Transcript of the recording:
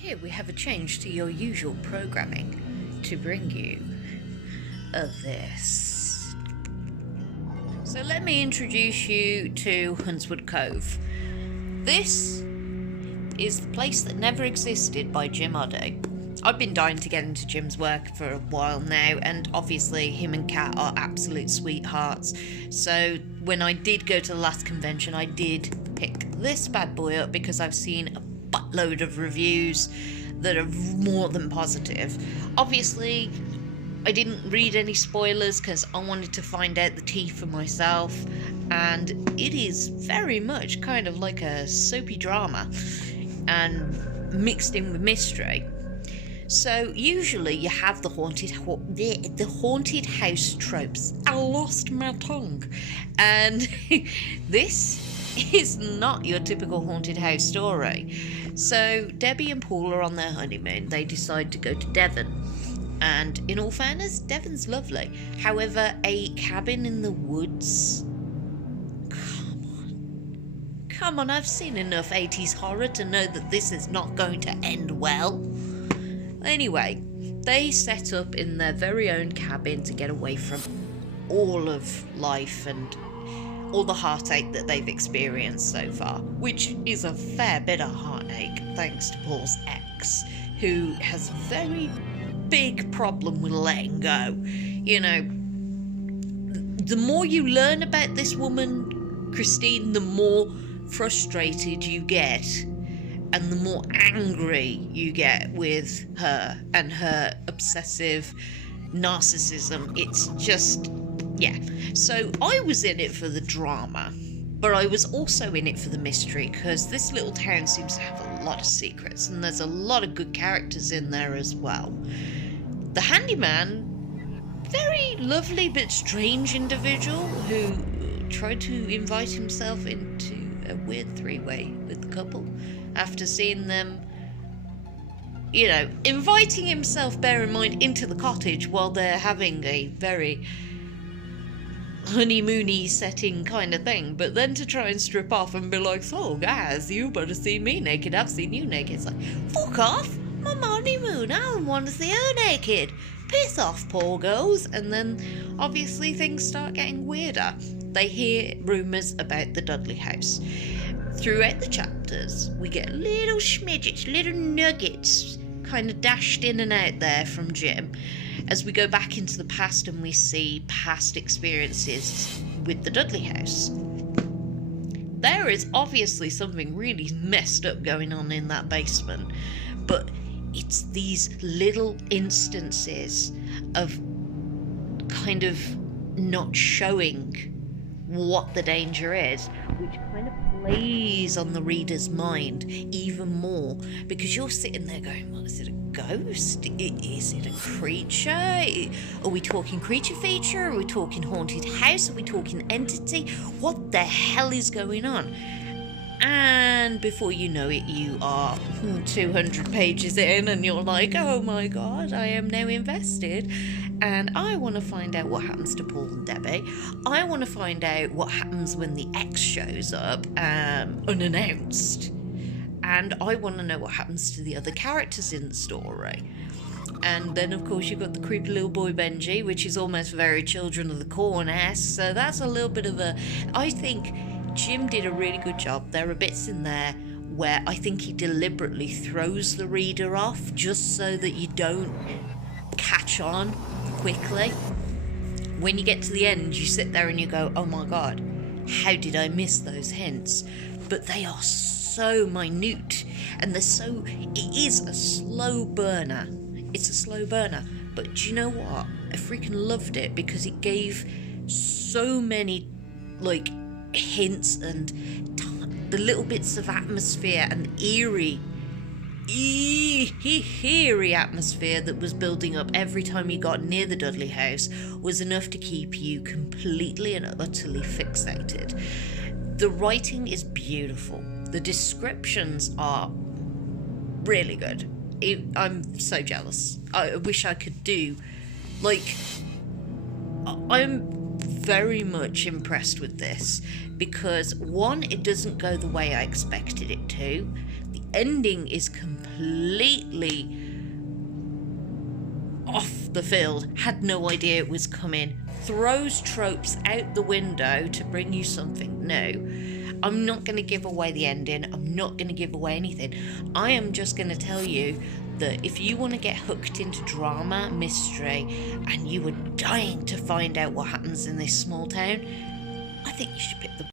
Here we have a change to your usual programming to bring you this. So let me introduce you to Huntswood Cove. This is the place that never existed by Jim Ody. I've been dying to get into Jim's work for a while now, and obviously him and Kat are absolute sweethearts. So when I did go to the last convention, I did pick this bad boy up because I've seen a buttload of reviews that are more than positive. Obviously, I didn't read any spoilers because I wanted to find out the tea for myself, and it is very much kind of like a soapy drama and mixed in with mystery. So usually you have the haunted house tropes. I lost my tongue. And this is not your typical haunted house story. So Debbie and Paul are on their honeymoon. They decide to go to Devon. And in all fairness, Devon's lovely. However, a cabin in the woods... Come on, I've seen enough 80s horror to know that this is not going to end well. Anyway, they set up in their very own cabin to get away from all of life and all the heartache that they've experienced so far, which is a fair bit of heartache thanks to Paul's ex, who has a very big problem with letting go. You know, the more you learn about this woman, Christine, the more frustrated you get and the more angry you get with her and her obsessive narcissism. It's just, yeah. So I was in it for the drama, but I was also in it for the mystery, because this little town seems to have a lot of secrets, and there's a lot of good characters in there as well. The handyman, very lovely but strange individual who tried to invite himself into a weird three-way with the couple after seeing them, you know, inviting himself, bear in mind, into the cottage while they're having a very honeymoony setting kind of thing, but then to try and strip off and be like, so guys, you better see me naked, I've seen you naked. It's like, fuck off, my honeymoon, I don't want to see her naked, piss off, poor girls. And then obviously things start getting weirder. They hear rumours about the Dudley house. Throughout the chapters, we get little schmidgets, little nuggets kind of dashed in and out there from Jim as we go back into the past and we see past experiences with the Dudley house. There is obviously something really messed up going on in that basement, but it's these little instances of kind of not showing what the danger is, which kind of plays on the reader's mind even more, because you're sitting there going, well, is it a ghost? Is it a creature? Are we talking creature feature? Are we talking haunted house? Are we talking entity? What the hell is going on? And before you know it, you are 200 pages in and you're like, oh my god, I am now invested. And I want to find out what happens to Paul and Debbie. I want to find out what happens when the ex shows up unannounced. And I want to know what happens to the other characters in the story. And then, of course, you've got the creepy little boy Benji, which is almost very Children of the Corn-esque. So that's a little bit of a... I think Jim did a really good job. There are bits in there where I think he deliberately throws the reader off just so that you don't catch on quickly. When you get to the end, you sit there and you go, oh my god, how did I miss those hints? But they are so minute, and they're so... It is a slow burner. It's a slow burner. But do you know what? I freaking loved it because it gave so many, like, hints and the little bits of atmosphere and eerie atmosphere that was building up every time you got near the Dudley house was enough to keep you completely and utterly fixated. The writing is beautiful. The descriptions are really good. I'm so jealous. I wish I could do, like, I'm very much impressed with this because, one, it doesn't go the way I expected it to. The ending is completely completely off the field, had no idea it was coming, throws tropes out the window to bring you something new. I'm not going to give away the ending. I'm not going to give away anything. I am just going to tell you that if you want to get hooked into drama, mystery, and you are dying to find out what happens in this small town, I think you should pick the